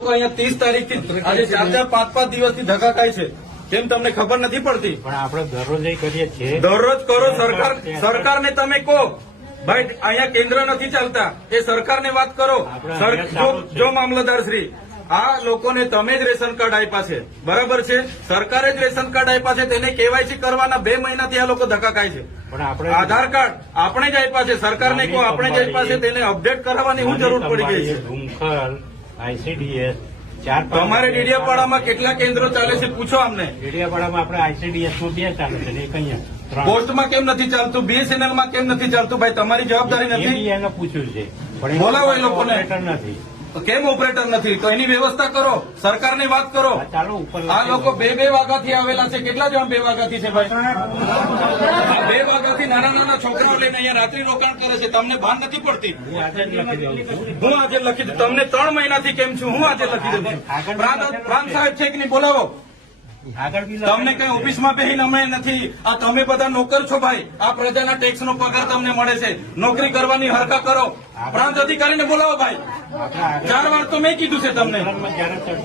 અહીંયા 30 તારીખથી આજે 4-5 દિવસથી ધક્કા ખાય છે. કેમ તમને ખબર નથી પડતી? પણ આપણે દરરોજ કરીએ છીએ. દરરોજ કરો. સરકારને તમે કહો ભાઈ અહીંયા કેન્દ્ર નથી ચાલતા, એ સરકારને વાત કરો. જો મામલતદાર શ્રી, આ લોકોને તમે જ રેશન કાર્ડ આપ્યા છે, બરાબર છે? સરકારે જ રેશન કાર્ડ આપ્યા છે, તેને કેવાયસી કરવાના 2 મહિનાથી આ લોકો ધક્કા ખાય છે. પણ આપણે આધાર કાર્ડ આપણે જ આપ્યા છે, સરકારને કહો આપણે જ આપ્યા છે, તેને અપડેટ કરાવવાની શું જરૂર પડી ગઈ છે? ધુમખલ, ICDS 4-5 તમારે ડેડિયાપાડામાં કેટલા કેન્દ્રો ચાલે છે પૂછો અમને. ડેડિયાપાડામાં આપણે ICDS માં 2 ચાલે છે ને એક અહીંયા 3. પોસ્ટમાં કેમ નથી ચાલતું? BSNL માં કેમ નથી ચાલતું? ભાઈ તમારી જવાબદારી નથી? એને પૂછ્યું છે પણ બોલાવો એ લોકોને. ઓપરેટર નથી. તો કેમ ઓપરેટર નથી? તો એની વ્યવસ્થા કરો, સરકારની વાત કરો. ચાલો ઉપર આ લોકો 2 વાગ્યાથી આવેલા છે. કેટલા જણ 2 વાગ્યાથી છે ભાઈ? 2 વાગ્યાથી નાના છોકરાઓ લઈને અહીંયા રાત્રિ રોકાણ કરે છે. તમને ભાન નથી પડતી? હું આજે લખી દઉં. તમને 3 મહિનાથી કેમ છું? હું આજે લખી દઉં છું. પ્રાંત સાહેબ છે કે નહીં? બોલાવો. તમને કઈ ઓફિસમાં બેહીને અમે નથી. આ તમે બધા નોકર છો ભાઈ. આ પ્રજાના ટેક્સનો પગાર તમને મળે છે. નોકરી કરવાની હરકા કરો. પ્રાંત અધિકારીને બોલાવો ભાઈ. 4 વાર તો મેં કીધું છે તમને.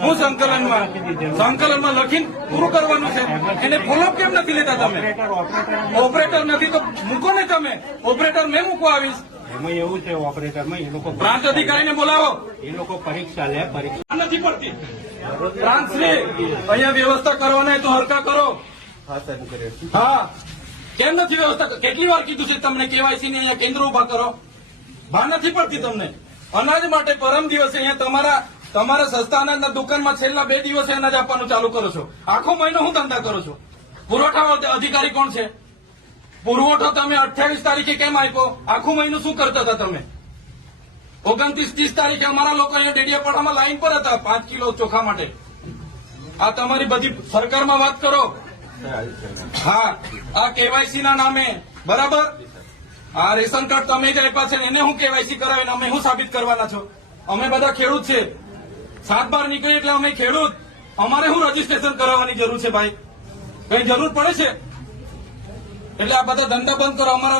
હું સંકલનમાં લખીને પૂરું કરવાનું છે. એને ફોલોઅપ કેમ નથી લેતા તમે? ઓપરેટર નથી તો મૂકો ને તમે. ઓપરેટર મેં મૂકવા આવીશ. એમાં એવું છે ઓપરેટરમાં એ લોકો પ્રાંત અધિકારીને બોલાવો. એ લોકો પરીક્ષા લે. પરીક્ષા નથી પડતી. પ્રાંત શ્રી, અહીંયા વ્યવસ્થા કરવાના તો હરકા કરો. હા, કેમ નથી વ્યવસ્થા? કેટલી વાર કીધું છે તમને કેવાયસી ને અહીંયા કેન્દ્ર ઉભા કરો? ભાન નથી પડતી તમને? અનાજ માટે પરમ દિવસે અહીંયા તમારા સસ્તા અનાજના દુકાનમાં છેલ્લા 2 દિવસે અનાજ આપવાનું ચાલુ કરો છો. આખો મહિનો હું ધંધા કરો છો? પુરવઠા અધિકારી કોણ છે? પુરવઠો તમે 28 તારીખે કેમ આપ્યો? આખું મહિનું શું કરતા હતા તમે? 29-30 તારીખે અમારા લોકો અહીંયા ડેડિયાપાડામાં લાઈન પર હતા 5 કિલો ચોખા માટે. આ તમારી બધી સરકારમાં વાત કરો. હા, આ કેવાયસી ના નામે, બરાબર? આ રેશન કાર્ડ તમે જ આપ્યા છે, એને હું કેવાયસી કરાવીને અમે શું સાબિત કરવાના છો? અમે બધા ખેડૂત છે. 7-12 નીકળી એટલે અમે ખેડૂત. અમારે શું રજીસ્ટ્રેશન કરાવવાની જરૂર છે ભાઈ? કઈ જરૂર પડે છે? એટલે આ બધા ધંધા બંધ કરો. અમારા